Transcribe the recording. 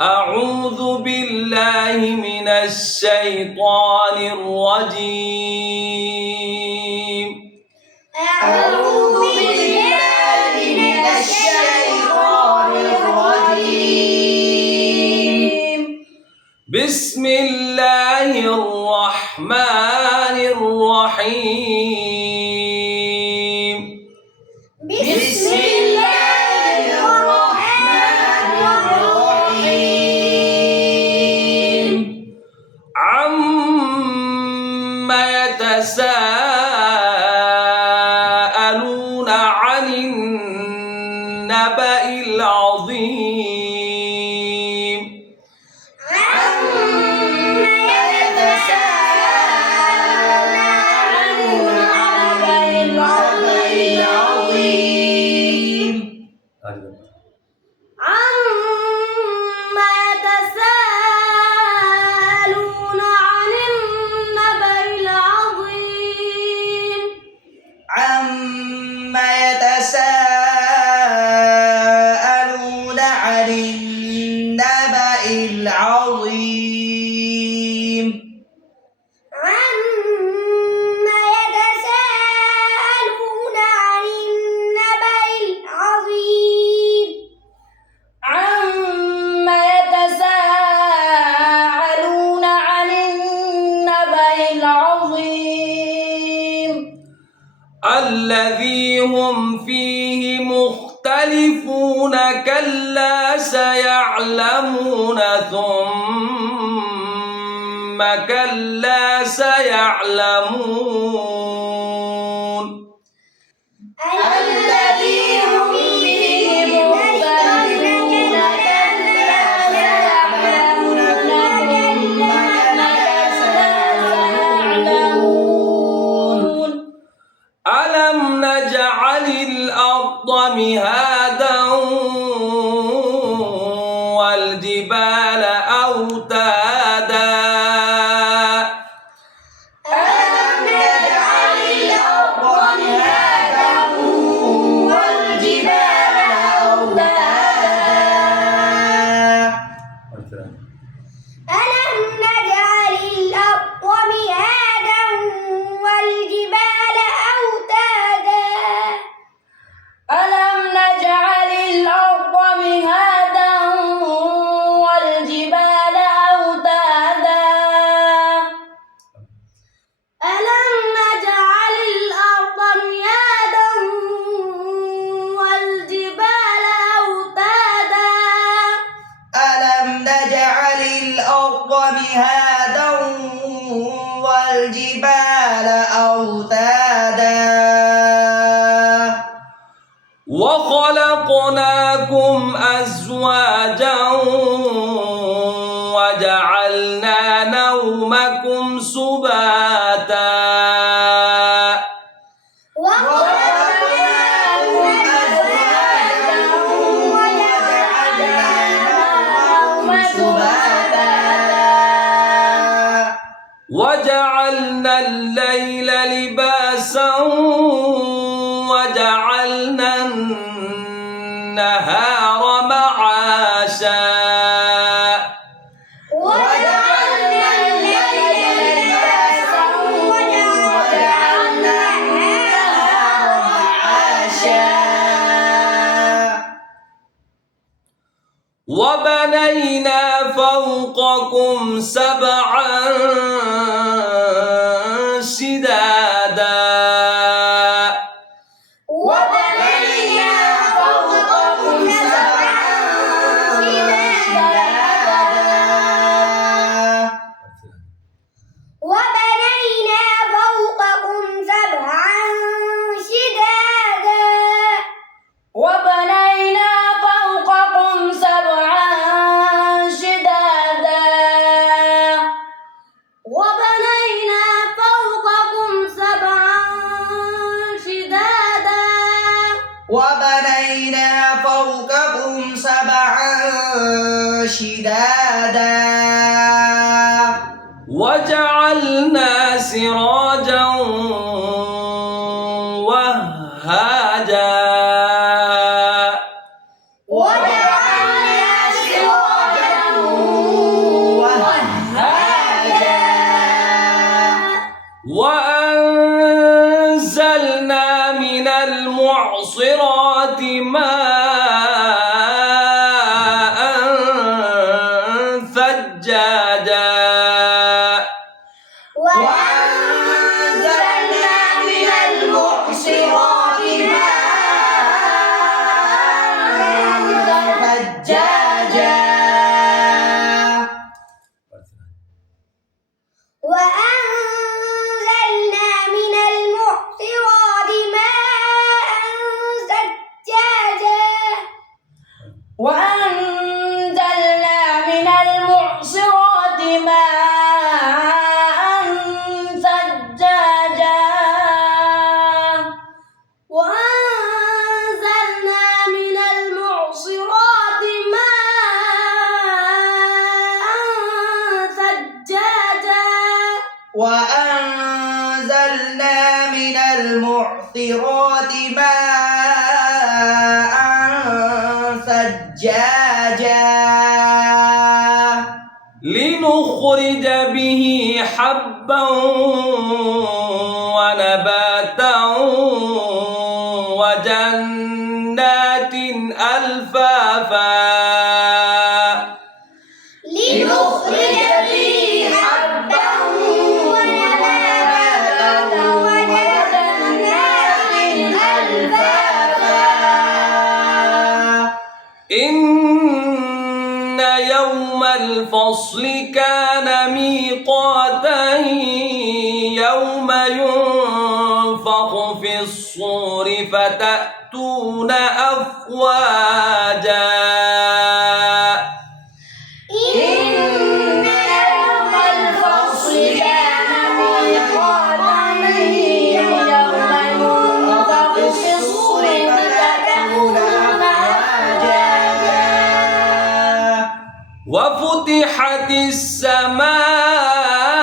أعوذ بالله من الشيطان الرجيم. أعوذ بالله من الشيطان الرجيم. بسم الله الرحمن الرحيم. بسم الله الرحمن الرحيم. عما يتساءلون عن النبأ العظيم. عما يتساءلون عن النبأ العظيم. عما يتساءلون عن النبأ العظيم. عما يتساءلون عن النبأ العظيم. عما يتساءلون عن النبأ العظيم. عما يتساءلون عن النبأ العظيم. الذي هم فيه مختلفون كلا سيعلمون ثم كلا سيعلمون. الذي هم فيه مختلفون كلا سيعلمون ثم كلا سيعلمون. ألم نجعل الأرض مهادا والجبال أوتادا. ألم نجعل الأرض مهادا والجبال أوتادا. ألم نجعل الأرض مهادا والجبال أوتادا. ألم نجعل الأرض مهادا والجبال أوتادا. ألم نجعل الأرض مهادا والجبال أوتادا. ألم نجعل الأرض مهادا والجبال أوتادا. وخلقناكم أزواجا وجعلنا نومكم سباتا. وخلقناكم أزواجا وجعلنا نومكم سباتا. وجعلنا الليل لباسا وجعلنا النهار معاشا. وجعلنا الليل لباسا وجعلنا النهار معاشا. وبنينا فوقكم سبعا شدادا. وبنينا فوقكم سبعا شدادا. وبنينا فوقكم سبعا شدادا. وبنينا فوقكم سبعا شدادا. وبنينا فوقكم سبعا شدادا. وبنينا فوقكم سبعا شدادا. وجعلنا سراجا وهاجا. وجعلنا سراجا ماء ثجاجا وأنزلنا من المعصرات ماء ثجاجا وأنزلنا من المعصرات ماء ثجاجا وأنزلنا من المعصرات ماء ثجاجا وأنزلنا من المعصرات ماء ثجاجا وأنزلنا من المعصرات ماء ثجاجا لنخرج به حبا ونباتا وجنات ألفافا لنخرج به حبا ونباتا وجنات ألفافا إن يوم الفصل كان ميقاتا يوم ينفخ في الصور فتأتون أفواجا إن يوم الفصل كان ميقاتا يوم ينفخ في الصور فتأتون أفواجا وفتحت السماء